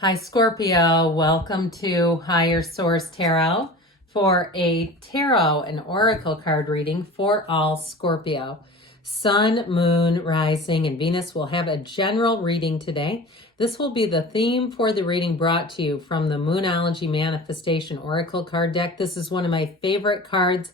Hi, Scorpio. Welcome to Higher Source Tarot for a tarot and oracle card reading for all Scorpio. Sun, Moon, Rising, and Venus will have a general reading today. This will be the theme for the reading brought to you from the Moonology Manifestation Oracle card deck. This is one of my favorite cards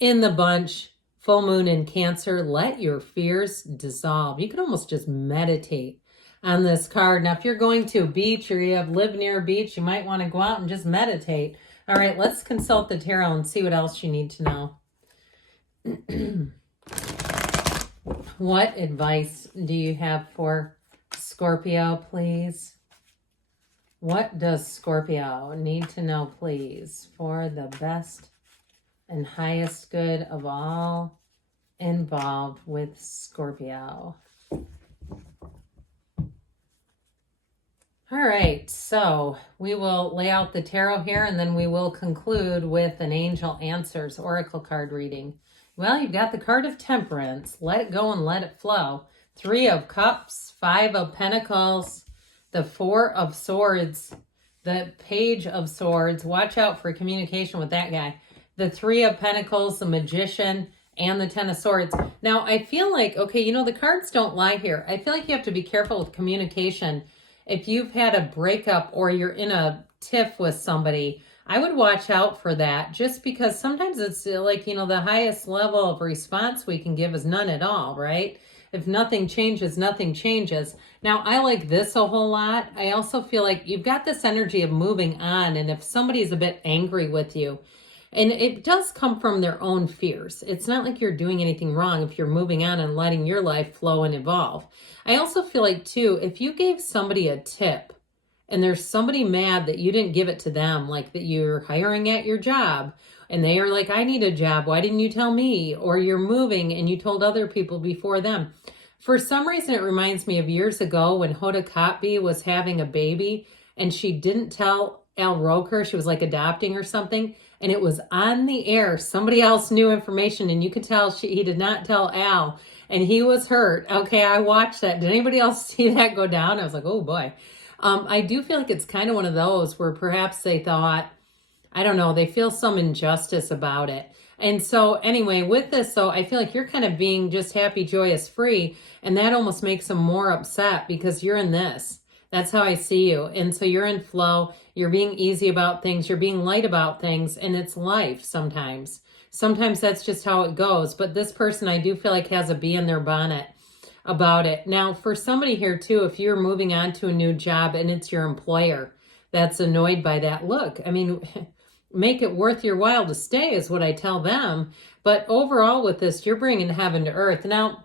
in the bunch. Full moon in Cancer, let your fears dissolve. You can almost just meditate on this card. Now, if you're going to a beach or you live near a beach, you might want to go out and just meditate. All right, let's consult the tarot and see what else you need to know. What advice do you have for Scorpio, please? What does Scorpio need to know, please, for the best and highest good of all involved with Scorpio? All right, so we will lay out the tarot here and then we will conclude with an Angel Answers Oracle card reading. Well, you've got the card of Temperance. Let it go and let it flow. 3 of Cups, 5 of Pentacles, the 4 of Swords, the Page of Swords. Watch out for communication with that guy. The 3 of Pentacles, the Magician, and the 10 of Swords. Now, I feel like, okay, you know, the cards don't lie here. I feel like you have to be careful with communication. If you've had a breakup or you're in a tiff with somebody, I would watch out for that, just because sometimes it's like, you know, the highest level of response we can give is none at all, right? If nothing changes, nothing changes. Now, I like this a whole lot. I also feel like you've got this energy of moving on, and if somebody's a bit angry with you, and it does come from their own fears. It's not like you're doing anything wrong if you're moving on and letting your life flow and evolve. I also feel like, too, if you gave somebody a tip and there's somebody mad that you didn't give it to them, like that you're hiring at your job and they are like, I need a job, why didn't you tell me? Or you're moving and you told other people before them. For some reason, it reminds me of years ago when Hoda Kotb was having a baby and she didn't tell Al Roker, she was like adopting or something, and it was on the air. Somebody else knew information and you could tell he did not tell Al, and he was hurt. Okay, I watched that. Did anybody else see that go down? I was like, oh boy. I do feel like it's kind of one of those where perhaps they thought, I don't know, they feel some injustice about it. And so anyway, with this, so I feel like you're kind of being just happy, joyous, free, and that almost makes them more upset because you're in this. That's how I see you. And so you're in flow, you're being easy about things, you're being light about things, and it's life sometimes. Sometimes that's just how it goes. But this person, I do feel like, has a bee in their bonnet about it. Now, for somebody here too, if you're moving on to a new job and it's your employer that's annoyed by that, look, I mean, make it worth your while to stay is what I tell them. But overall with this, you're bringing heaven to earth. Now,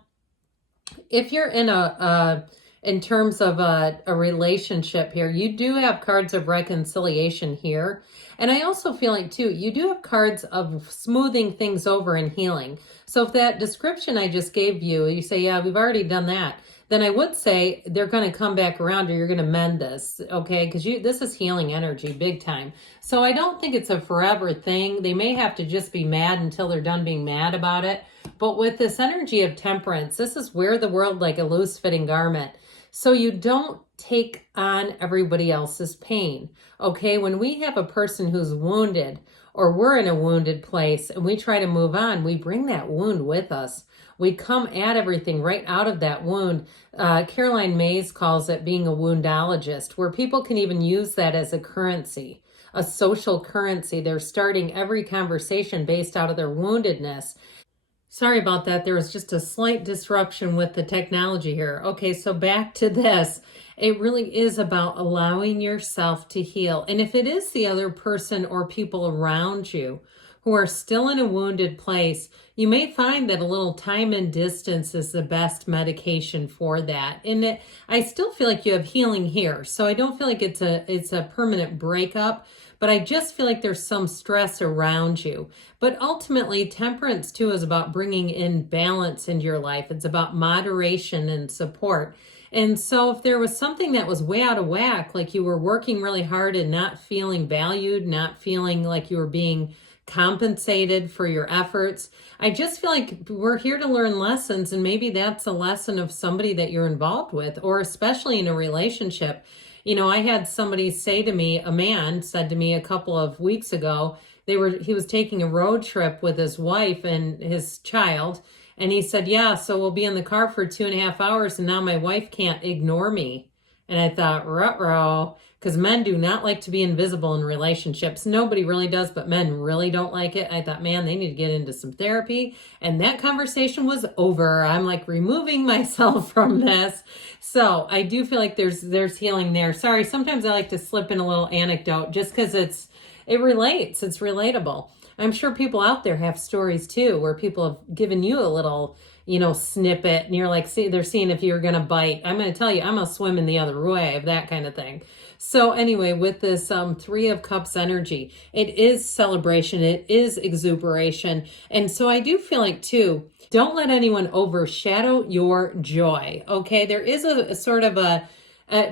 if you're in in terms of a relationship here, you do have cards of reconciliation here. And I also feel like, too, you do have cards of smoothing things over and healing. So if that description I just gave you, you say, yeah, we've already done that, then I would say they're going to come back around or you're going to mend this, okay? Because this is healing energy, big time. So I don't think it's a forever thing. They may have to just be mad until they're done being mad about it. But with this energy of temperance, this is wear the world like a loose-fitting garment. So you don't take on everybody else's pain, okay? When we have a person who's wounded or we're in a wounded place and we try to move on, we bring that wound with us. We come at everything right out of that wound. Caroline Myss calls it being a woundologist, where people can even use that as a currency, a social currency. They're starting every conversation based out of their woundedness. Sorry about that. There was just a slight disruption with the technology here. Okay, so back to this. It really is about allowing yourself to heal. And if it is the other person or people around you who are still in a wounded place, you may find that a little time and distance is the best medication for that. And I still feel like you have healing here. So I don't feel like it's a permanent breakup, but I just feel like there's some stress around you. But ultimately, temperance too is about bringing in balance into your life. It's about moderation and support. And so if there was something that was way out of whack, like you were working really hard and not feeling valued, not feeling like you were being compensated for your efforts, I just feel like we're here to learn lessons, and maybe that's a lesson of somebody that you're involved with, or especially in a relationship. You know, I had somebody say to me, a man said to me a couple of weeks ago, he was taking a road trip with his wife and his child. And he said, yeah, so we'll be in the car for 2.5 hours and now my wife can't ignore me. And I thought, ruh-roh, because men do not like to be invisible in relationships. Nobody really does, but men really don't like it. I thought, man, they need to get into some therapy. And that conversation was over. I'm like removing myself from this. So I do feel like there's healing there. Sorry, sometimes I like to slip in a little anecdote just because it relates. It's relatable. I'm sure people out there have stories too, where people have given you a little, snippet and you're like, see, they're seeing if you're going to bite. I'm going to tell you, I'm going to swim in the other way of that kind of thing. So anyway, with this Three of Cups energy, it is celebration. It is exuberation. And so I do feel like too, don't let anyone overshadow your joy. Okay. There is a sort of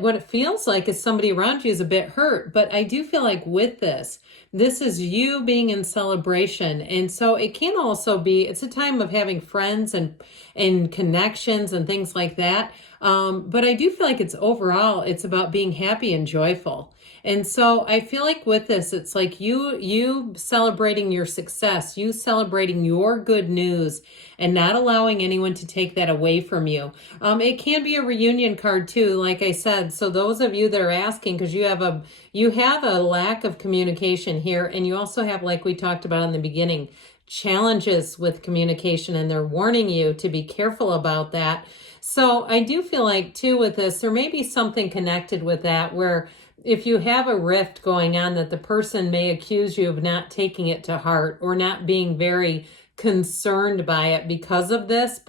what it feels like is somebody around you is a bit hurt, but I do feel like with this is you being in celebration. And so it can also be, it's a time of having friends and connections and things like that. But I do feel like it's about being happy and joyful. And so I feel like with this, it's like you celebrating your success, you celebrating your good news and not allowing anyone to take that away from you. It can be a reunion card too, like I said. So those of you that are asking, because you have a lack of communication here, and you also have, like we talked about in the beginning, challenges with communication, and they're warning you to be careful about that. So I do feel like too with this, there may be something connected with that where if you have a rift going on, that the person may accuse you of not taking it to heart or not being very concerned by it because of this.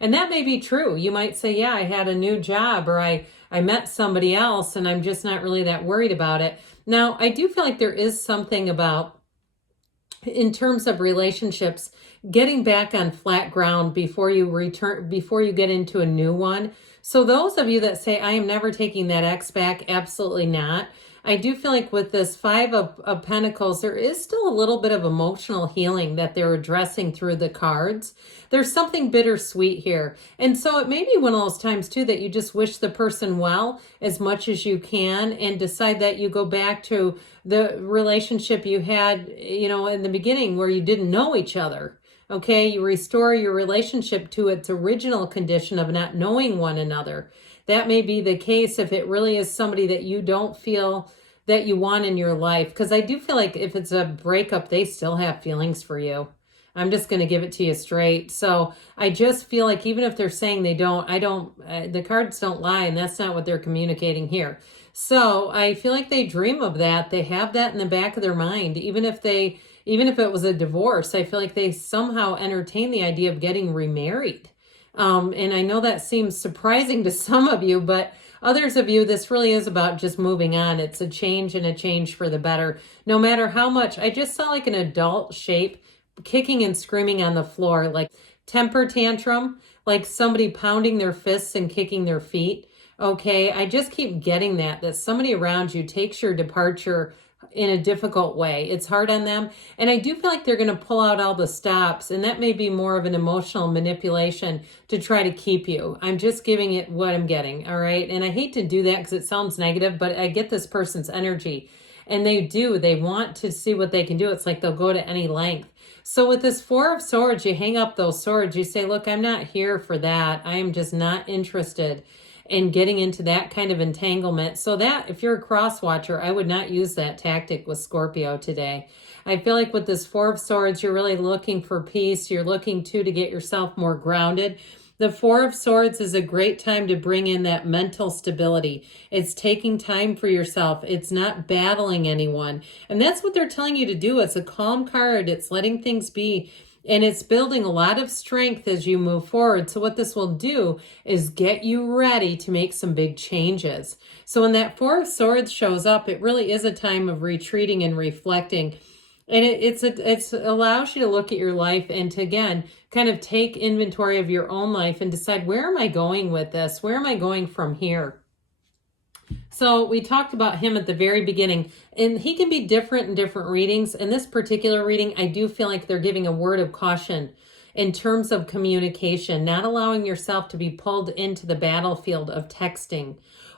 And that may be true. You might say, yeah, I had a new job, or I met somebody else and I'm just not really that worried about it. Now, I do feel like there is something about, in terms of relationships, getting back on flat ground before you get into a new one. So those of you that say, I am never taking that ex back, absolutely not. I do feel like with this Five of Pentacles, there is still a little bit of emotional healing that they're addressing through the cards. There's something bittersweet here. And so it may be one of those times too that you just wish the person well as much as you can and decide that you go back to the relationship you had, in the beginning where you didn't know each other. Okay, you restore your relationship to its original condition of not knowing one another. That may be the case if it really is somebody that you don't feel that you want in your life. Because I do feel like if it's a breakup, they still have feelings for you. I'm just going to give it to you straight. So I just feel like even if they're saying they don't, the cards don't lie, and that's not what they're communicating here. So I feel like they dream of that. They have that in the back of their mind. Even if it was a divorce, I feel like they somehow entertain the idea of getting remarried. And I know that seems surprising to some of you, but others of you, this really is about just moving on. It's a change and a change for the better. No matter how much, I just saw like an adult shape kicking and screaming on the floor, like temper tantrum, like somebody pounding their fists and kicking their feet. Okay, I just keep getting that somebody around you takes your departure in a difficult way. It's hard on them. And I do feel like they're going to pull out all the stops, and that may be more of an emotional manipulation to try to keep you. I'm just giving it what I'm getting. All right. And I hate to do that because it sounds negative, but I get this person's energy, and they want to see what they can do. It's like they'll go to any length. So with this Four of Swords, you hang up those swords. You say, look, I'm not here for that. I am just not interested in getting into that kind of entanglement. So that if you're a cross watcher, I would not use that tactic with Scorpio today. I feel like with this Four of Swords, you're really looking for peace. You're looking to get yourself more grounded. The Four of Swords is a great time to bring in that mental stability. It's taking time for yourself. It's not battling anyone. And that's what they're telling you to do. It's a calm card. It's letting things be. And it's building a lot of strength as you move forward. So what this will do is get you ready to make some big changes. So when that Four of Swords shows up, it really is a time of retreating and reflecting. And it allows you to look at your life and to, again, kind of take inventory of your own life and decide, where am I going with this? Where am I going from here? So we talked about him at the very beginning, and he can be different in different readings. In this particular reading, I do feel like they're giving a word of caution in terms of communication, not allowing yourself to be pulled into the battlefield of texting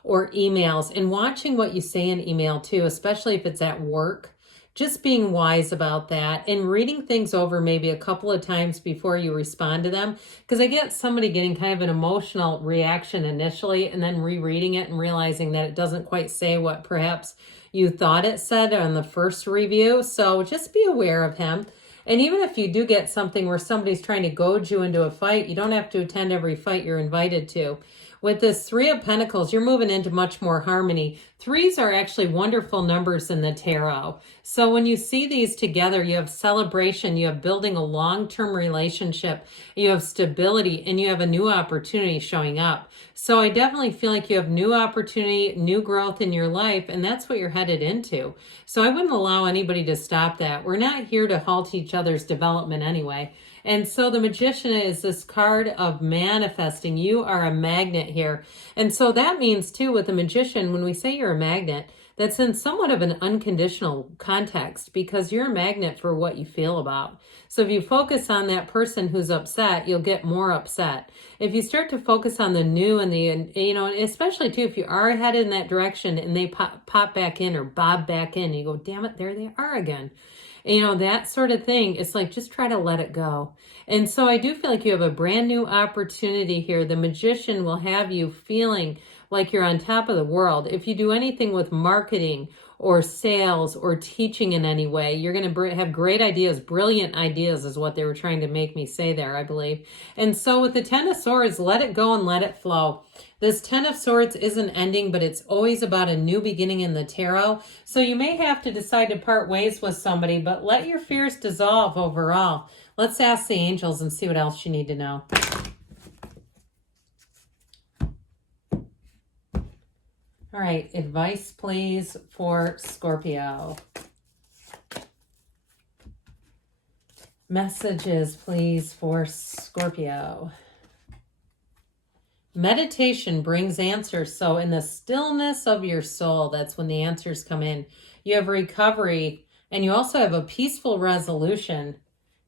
or emails, and watching what you say in email too, especially if it's at work. Just being wise about that and reading things over maybe a couple of times before you respond to them. Because I get somebody getting kind of an emotional reaction initially and then rereading it and realizing that it doesn't quite say what perhaps you thought it said on the first review. So just be aware of him. And even if you do get something where somebody's trying to goad you into a fight, you don't have to attend every fight you're invited to. With this Three of Pentacles, you're moving into much more harmony. Threes are actually wonderful numbers in the tarot. So when you see these together, you have celebration, you have building a long-term relationship, you have stability, and you have a new opportunity showing up. So I definitely feel like you have new opportunity, new growth in your life, and that's what you're headed into. So I wouldn't allow anybody to stop that. We're not here to halt each other's development anyway. And so the Magician is this card of manifesting. You are a magnet here. And so that means too with the Magician, when we say you're a magnet, that's in somewhat of an unconditional context because you're a magnet for what you feel about. So if you focus on that person who's upset, you'll get more upset. If you start to focus on the new and the, you know, especially too, if you are headed in that direction and they pop back in or bob back in, you go, damn it, there they are again. You know, that sort of thing. It's like, just try to let it go. And so I do feel like you have a brand new opportunity here. The Magician will have you feeling like you're on top of the world. If you do anything with marketing or sales or teaching in any way, you're going to have great ideas. Brilliant ideas is what they were trying to make me say there, I believe. And so with the Ten of Swords, let it go and let it flow. This Ten of Swords isn't ending, but it's always about a new beginning in the tarot. So you may have to decide to part ways with somebody, but let your fears dissolve overall. Let's ask the angels and see what else you need to know. All right, advice, please, for Scorpio. Messages, please, for Scorpio. Meditation brings answers. So in the stillness of your soul, that's when the answers come in. You have recovery, and you also have a peaceful resolution.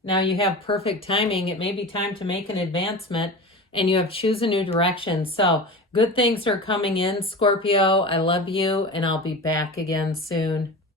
Now you have perfect timing. It may be time to make an advancement, and you have choose a new direction. So good things are coming in, Scorpio. I love you, and I'll be back again soon.